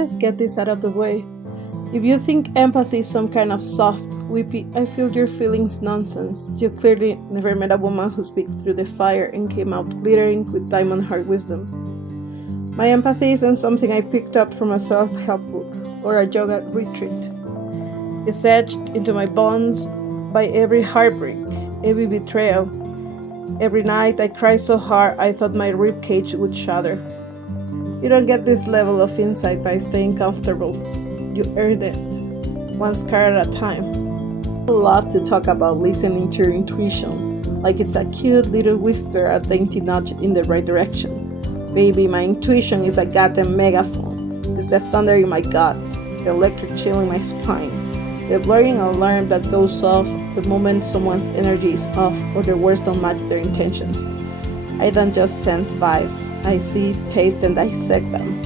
Let's get this out of the way. If you think empathy is some kind of soft, weepy, I feel your feelings nonsense. You clearly never met a woman who speaks through the fire and came out glittering with diamond heart wisdom. My empathy isn't something I picked up from a self-help book or a yoga retreat. It's etched into my bones by every heartbreak, every betrayal. Every night I cried so hard I thought my ribcage would shatter. You don't get this level of insight by staying comfortable. You earned it, one scar at a time. I love to talk about listening to your intuition, like it's a cute little whisper, a dainty nudge in the right direction. Baby, my intuition is a goddamn megaphone. It's the thunder in my gut, the electric chill in my spine, the blaring alarm that goes off the moment someone's energy is off or their words don't match their intentions. I don't just sense vibes, I see, taste, and dissect them.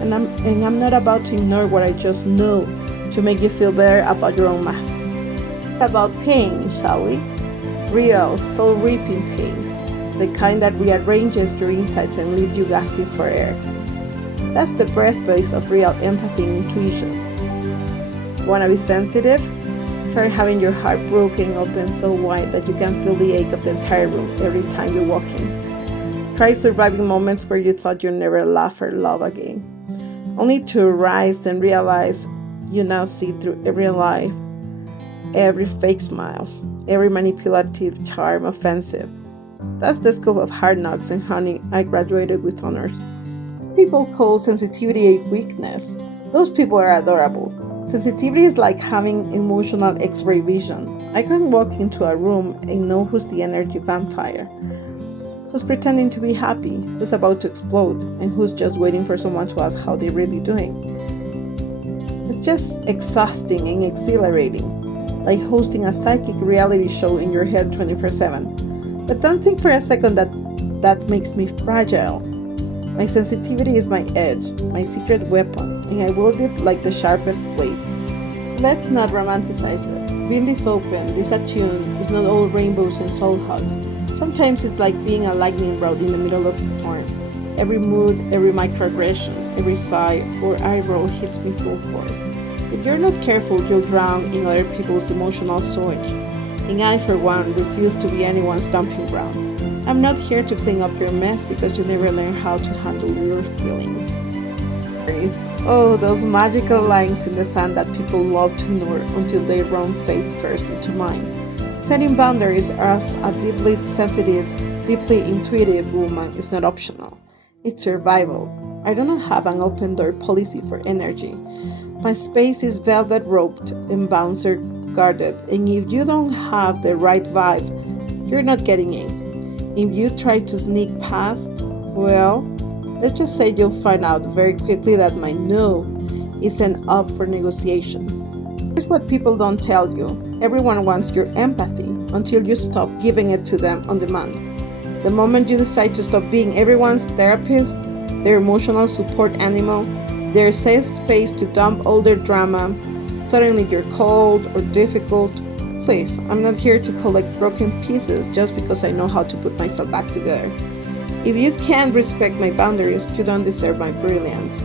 And I'm not about to ignore what I just know to make you feel better about your own mask. It's about pain, shall we? Real, soul-reaping pain. The kind that rearranges your insides and leaves you gasping for air. That's the birthplace of real empathy and intuition. Wanna be sensitive? Try having your heart broken open so wide that you can feel the ache of the entire room every time you walk in. Try surviving moments where you thought you'd never laugh or love again, only to rise and realize you now see through every lie, every fake smile, every manipulative charm offensive. That's the scope of Hard Knocks, and honey, I graduated with honors. People call sensitivity a weakness. Those people are adorable. Sensitivity is like having emotional X-ray vision. I can walk into a room and know who's the energy vampire, who's pretending to be happy, who's about to explode, and who's just waiting for someone to ask how they're really doing. It's just exhausting and exhilarating, like hosting a psychic reality show in your head 24/7. But don't think for a second that makes me fragile. My sensitivity is my edge, my secret weapon, and I wield it like the sharpest blade. Let's not romanticize it. Being this open, this attuned, is not all rainbows and soul hugs. Sometimes it's like being a lightning rod in the middle of a storm. Every mood, every microaggression, every sigh or eye roll hits me full force. If you're not careful, you'll drown in other people's emotional sewage. And I, for one, refuse to be anyone's dumping ground. I'm not here to clean up your mess because you never learn how to handle your feelings. Oh, those magical lines in the sand that people love to ignore until they run face first into mine. Setting boundaries as a deeply sensitive, deeply intuitive woman is not optional. It's survival. I do not have an open door policy for energy. My space is velvet roped and bouncer guarded, and if you don't have the right vibe, you're not getting in. If you try to sneak past, well, let's just say you'll find out very quickly that my no isn't up for negotiation. Here's what people don't tell you. Everyone wants your empathy until you stop giving it to them on demand. The moment you decide to stop being everyone's therapist, their emotional support animal, their safe space to dump all their drama, suddenly you're cold or difficult. Please, I'm not here to collect broken pieces just because I know how to put myself back together. If you can't respect my boundaries, you don't deserve my brilliance.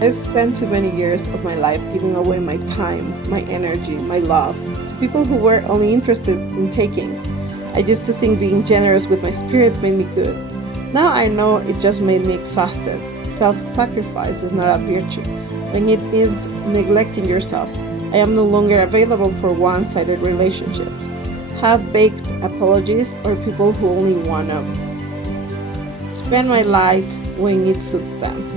I've spent too many years of my life giving away my time, my energy, my love to people who were only interested in taking. I used to think being generous with my spirit made me good. Now I know it just made me exhausted. Self-sacrifice is not a virtue, and it means neglecting yourself. I am no longer available for one-sided relationships, half-baked apologies, or people who only want to spend my light when it suits them.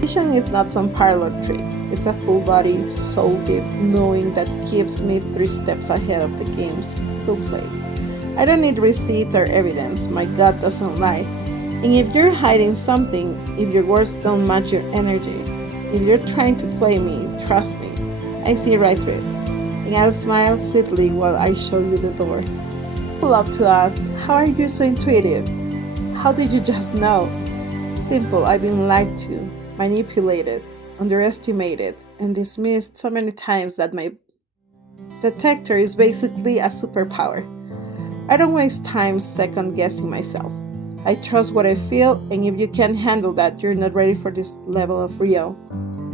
Mission is not some parlor trick. It's a full-body, soul-deep knowing that keeps me 3 steps ahead of the games to play. I don't need receipts or evidence. My gut doesn't lie. And if you're hiding something, if your words don't match your energy, if you're trying to play me, trust me, I see right through it. And I'll smile sweetly while I show you the door. I love to ask, how are you so intuitive? How did you just know? Simple, I've been lied to, manipulated, underestimated, and dismissed so many times that my detector is basically a superpower. I don't waste time second guessing myself. I trust what I feel, and if you can't handle that, you're not ready for this level of real.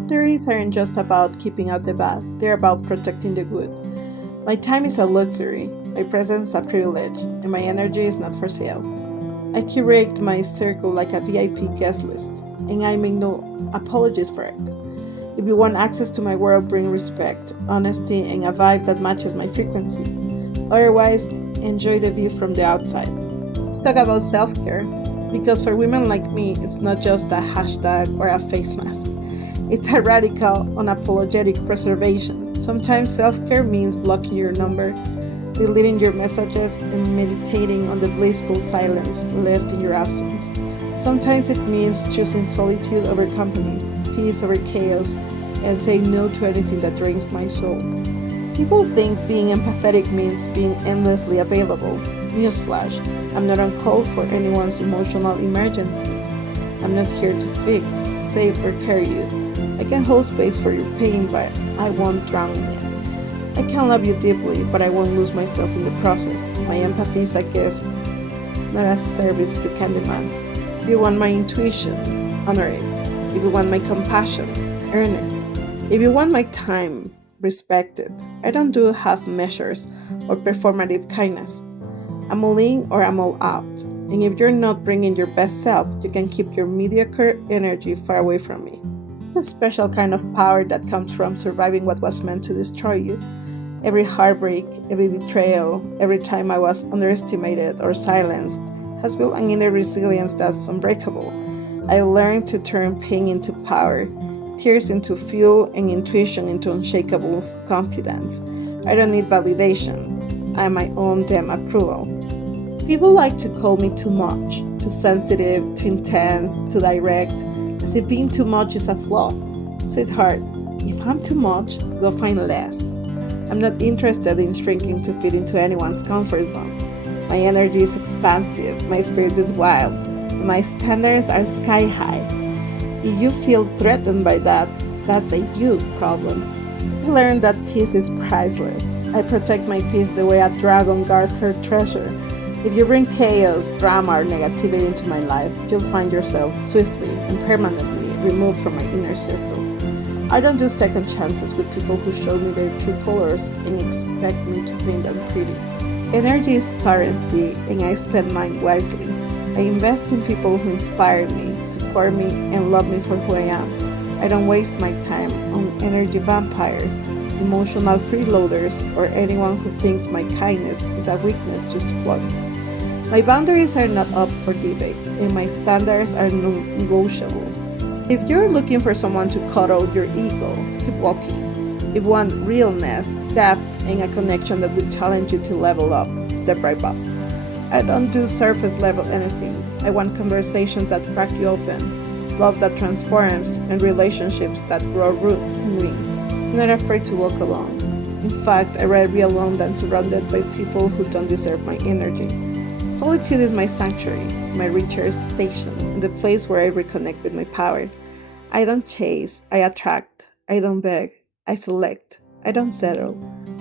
boundaries aren't just about keeping out the bad, they're about protecting the good. My time is a luxury, my presence a privilege, and my energy is not for sale. I curate my circle like a VIP guest list, and I make no apologies for it. If you want access to my world, bring respect, honesty, and a vibe that matches my frequency. Otherwise, enjoy the view from the outside. Let's talk about self-care, because for women like me, it's not just a hashtag or a face mask. It's a radical, unapologetic preservation. Sometimes self-care means blocking your number, deleting your messages, and meditating on the blissful silence left in your absence. Sometimes it means choosing solitude over company, peace over chaos, and saying no to anything that drains my soul. People think being empathetic means being endlessly available. Newsflash, I'm not on call for anyone's emotional emergencies. I'm not here to fix, save, or carry you. I can hold space for your pain, but I won't drown in it. I can love you deeply, but I won't lose myself in the process. My empathy is a gift, not a service you can demand. If you want my intuition, honor it. If you want my compassion, earn it. If you want my time, respect it. I don't do half measures or performative kindness. I'm all in or I'm all out. And if you're not bringing your best self, you can keep your mediocre energy far away from me. It's a special kind of power that comes from surviving what was meant to destroy you. Every heartbreak, every betrayal, every time I was underestimated or silenced has built an inner resilience that's unbreakable. I learned to turn pain into power, tears into fuel, and intuition into unshakable confidence. I don't need validation. I'm my own damn approval. People like to call me too much, too sensitive, too intense, too direct, as if being too much is a flaw. Sweetheart, if I'm too much, go find less. I'm not interested in shrinking to fit into anyone's comfort zone. My energy is expansive, my spirit is wild, and my standards are sky high. If you feel threatened by that, that's a you problem. I learned that peace is priceless. I protect my peace the way a dragon guards her treasure. If you bring chaos, drama, or negativity into my life, you'll find yourself swiftly and permanently removed from my inner circle. I don't do second chances with people who show me their true colors and expect me to paint them pretty. Energy is currency, and I spend mine wisely. I invest in people who inspire me, support me, and love me for who I am. I don't waste my time on energy vampires, emotional freeloaders, or anyone who thinks my kindness is a weakness to exploit. My boundaries are not up for debate, and my standards are non-negotiable. If you're looking for someone to cuddle your ego, keep walking. If you want realness, depth, and a connection that will challenge you to level up, step right up. I don't do surface level anything. I want conversations that crack you open, love that transforms, and relationships that grow roots and wings. I'm not afraid to walk alone. In fact, I'd rather be alone than surrounded by people who don't deserve my energy. Solitude is my sanctuary, my recharge station, and the place where I reconnect with my power. I don't chase, I attract. I don't beg, I select. I don't settle,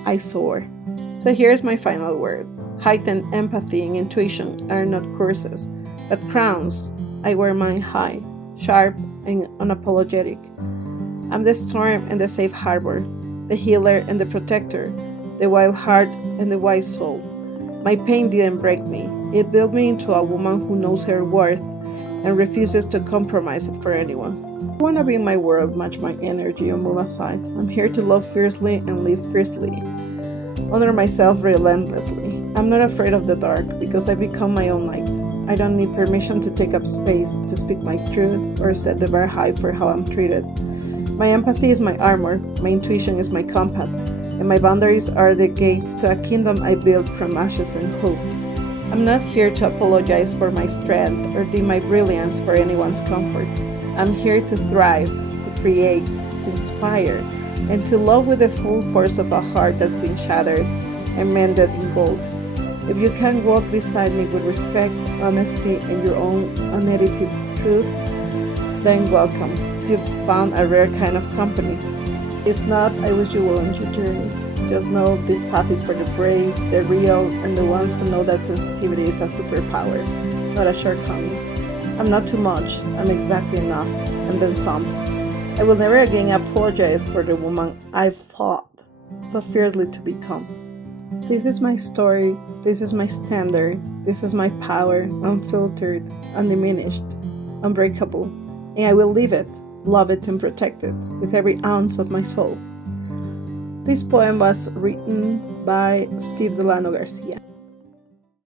I soar. So here's my final word. Heightened empathy and intuition are not curses, but crowns. I wear mine high, sharp, and unapologetic. I'm the storm and the safe harbor, the healer and the protector, the wild heart and the wise soul. My pain didn't break me. It built me into a woman who knows her worth and refuses to compromise it for anyone. I want to be in my world, match my energy, and move aside. I'm here to love fiercely and live fiercely. Honor myself relentlessly. I'm not afraid of the dark because I become my own light. I don't need permission to take up space, to speak my truth, or set the bar high for how I'm treated. My empathy is my armor, my intuition is my compass, and my boundaries are the gates to a kingdom I built from ashes and hope. I'm not here to apologize for my strength or dim my brilliance for anyone's comfort. I'm here to thrive, to create, to inspire, and to love with the full force of a heart that's been shattered and mended in gold. If you can walk beside me with respect, honesty, and your own unedited truth, then welcome. You've found a rare kind of company. If not, I wish you well on your journey. Just know this path is for the brave, the real, and the ones who know that sensitivity is a superpower, not a shortcoming. I'm not too much, I'm exactly enough, and then some. I will never again apologize for the woman I fought so fiercely to become. This is my story, this is my standard, this is my power, unfiltered, undiminished, unbreakable, and I will live it, love it, and protect it with every ounce of my soul. This poem was written by Steve Delano Garcia.